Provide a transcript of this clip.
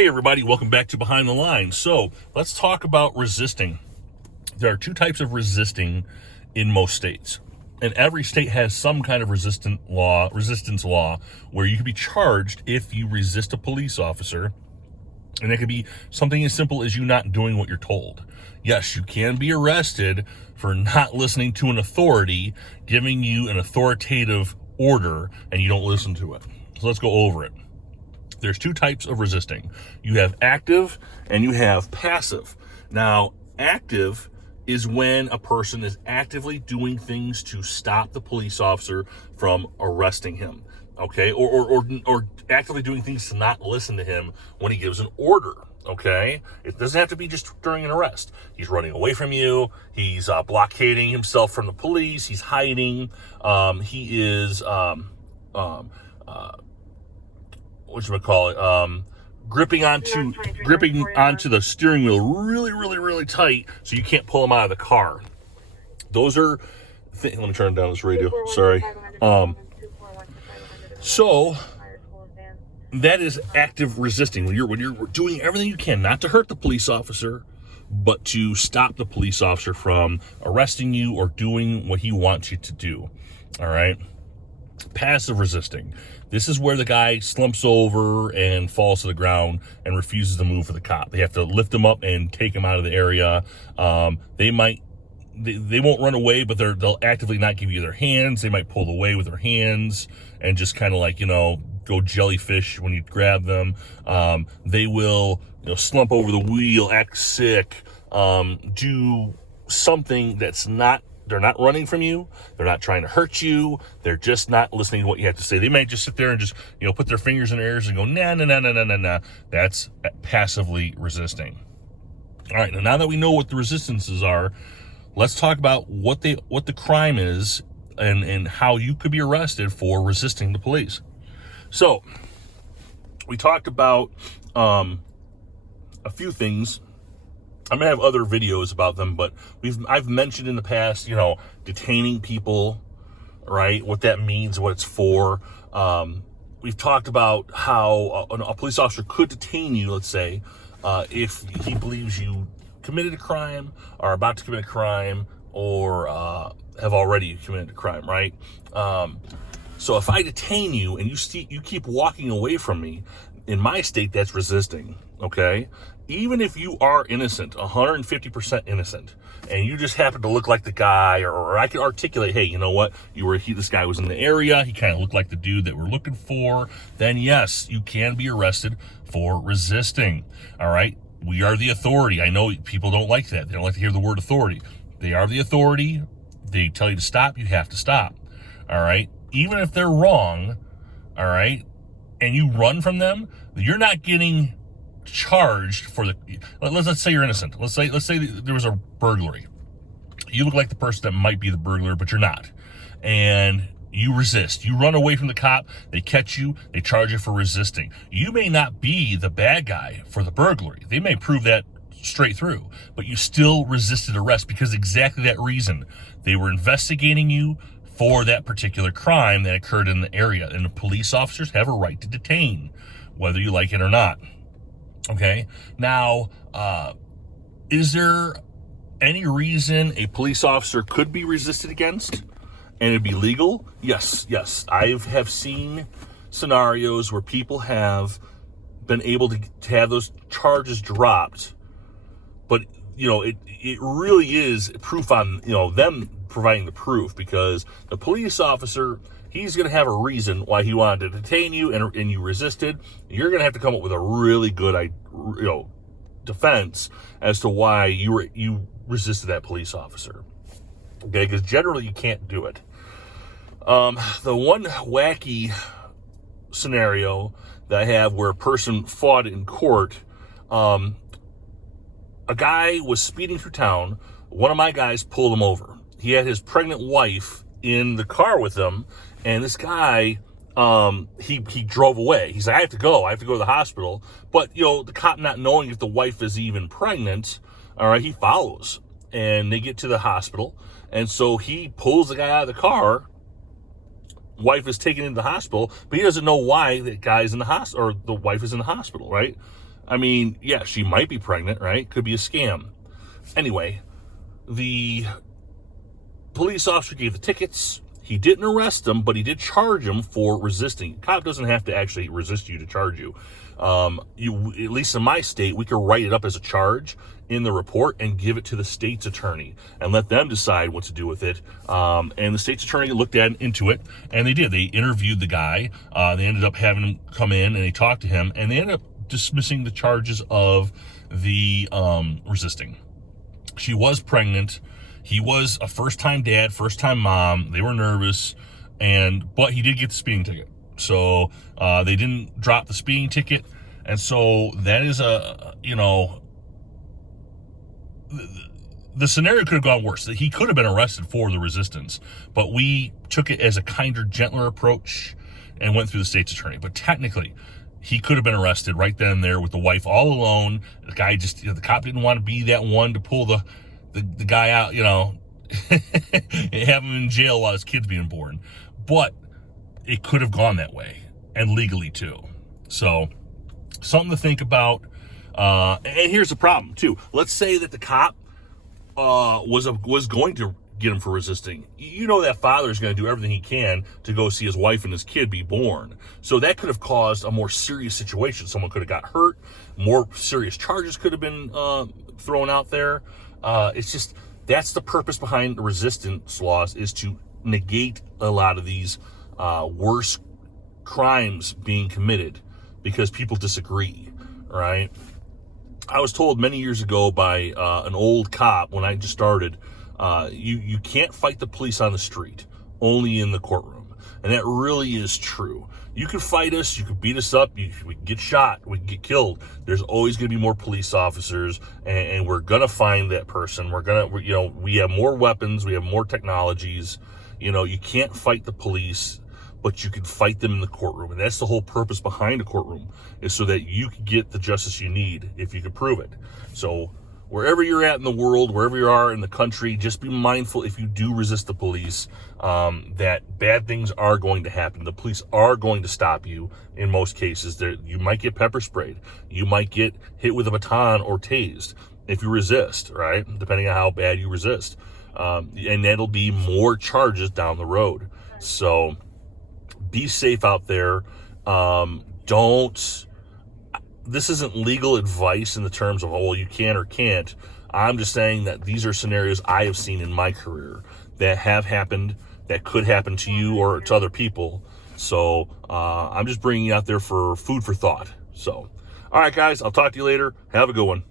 Hey everybody, welcome back to Behind the Line. So let's talk about resisting. There are two types of resisting in most states. And every state has some kind of resistance law where you can be charged if you resist a police officer. And it could be something as simple as you not doing what you're told. Yes, you can be arrested for not listening to an authority giving you an authoritative order and you don't listen to it. So let's go over it. There's two types of resisting. You have active and you have passive. Now, active is when a person is actively doing things to stop the police officer from arresting him, okay? Or actively doing things to not listen to him when he gives an order, okay? It doesn't have to be just during an arrest. He's running away from you. He's blockading himself from the police. He's hiding. He is... gripping onto the steering wheel really tight so you can't pull him out of the car. Those are let me turn down this radio. Sorry. So that is active resisting when you're doing everything you can not to hurt the police officer, but to stop the police officer from arresting you or doing what he wants you to do. All right. Passive resisting. This is where the guy slumps over and falls to the ground and refuses to move for the cop. They have to lift him up and take him out of the area. They won't run away, but they'll actively not give you their hands. They might pull away with their hands and just kind of like, go jellyfish when you grab them. They will, slump over the wheel, act sick, do something that's not. They're not running from you. They're not trying to hurt you. They're just not listening to what you have to say. They might just sit there and just, put their fingers in their ears and go, nah. That's passively resisting. All right, now that we know what the resistances are, let's talk about what the crime is and how you could be arrested for resisting the police. So, we talked about a few things. I'm gonna have other videos about them, but I've mentioned in the past, detaining people, right? What that means, what it's for. We've talked about how a police officer could detain you, let's say, if he believes you committed a crime, are about to commit a crime, or have already committed a crime, right? So if I detain you and you keep walking away from me, in my state, that's resisting, okay? Even if you are innocent, 150% innocent, and you just happen to look like the guy, or I can articulate, hey, you know what? This guy was in the area, he kind of looked like the dude that we're looking for, then yes, you can be arrested for resisting, all right? We are the authority. I know people don't like that. They don't like to hear the word authority. They are the authority. They tell you to stop, you have to stop, all right? Even if they're wrong, all right, and you run from them, you're not getting charged for let's say you're innocent. Let's say there was a burglary. You look like the person that might be the burglar, but you're not. And you resist. You run away from the cop. They catch you. They charge you for resisting. You may not be the bad guy for the burglary. They may prove that straight through, but you still resisted arrest because exactly that reason. They were investigating you for that particular crime that occurred in the area, and the police officers have a right to detain, whether you like it or not. Okay, now, is there any reason a police officer could be resisted against and it'd be legal? Yes. I have seen scenarios where people have been able to have those charges dropped, but, it really is proof on, them providing the proof, because the police officer, he's going to have a reason why he wanted to detain you and you resisted. You're going to have to come up with a really good, defense as to why you resisted that police officer. Okay, because generally you can't do it. The one wacky scenario that I have where a person fought in court, a guy was speeding through town. One of my guys pulled him over. He had his pregnant wife in the car with him, and this guy, he drove away. He's like, I have to go to the hospital. But, the cop not knowing if the wife is even pregnant, all right, he follows. And they get to the hospital, and so he pulls the guy out of the car. Wife is taken into the hospital, but he doesn't know why the guy's in the hospital, or the wife is in the hospital, right? I mean, yeah, she might be pregnant, right? Could be a scam. Anyway, the police officer gave the tickets. He didn't arrest him, but he did charge him for resisting. Cop doesn't have to actually resist you to charge you. At least in my state, we could write it up as a charge in the report and give it to the state's attorney and let them decide what to do with it. And the state's attorney looked into it, and they did. They interviewed the guy. They ended up having him come in, and they talked to him, and they ended up dismissing the charges of the resisting. She was pregnant. He was a first-time dad, first-time mom. They were nervous, but he did get the speeding ticket. So they didn't drop the speeding ticket, and so that is the scenario could have gone worse. He could have been arrested for the resistance, but we took it as a kinder, gentler approach and went through the state's attorney. But technically, he could have been arrested right then and there with the wife all alone. The guy the cop didn't want to be that one to pull the guy out, have him in jail while his kid's being born. But it could have gone that way, and legally too. So something to think about. And here's the problem too. Let's say that the cop was going to get him for resisting. That father is going to do everything he can to go see his wife and his kid be born. So that could have caused a more serious situation. Someone could have got hurt. More serious charges could have been thrown out there. It's just, that's the purpose behind the resistance laws, is to negate a lot of these worse crimes being committed because people disagree, right? I was told many years ago by an old cop when I just started, you can't fight the police on the street, only in the courtroom. And that really is true. You can fight us, you can beat us up, we can get shot, we can get killed. There's always going to be more police officers, and we're going to find that person. We have more weapons, we have more technologies. You can't fight the police, but you can fight them in the courtroom. And that's the whole purpose behind a courtroom, is so that you can get the justice you need if you can prove it. So wherever you're at in the world, wherever you are in the country, just be mindful if you do resist the police, that bad things are going to happen. The police are going to stop you in most cases. You might get pepper sprayed. You might get hit with a baton or tased if you resist, right? Depending on how bad you resist. And that'll be more charges down the road. So be safe out there. This isn't legal advice in the terms of, you can or can't. I'm just saying that these are scenarios I have seen in my career that have happened, that could happen to you or to other people. So I'm just bringing you out there for food for thought. So, all right, guys, I'll talk to you later. Have a good one.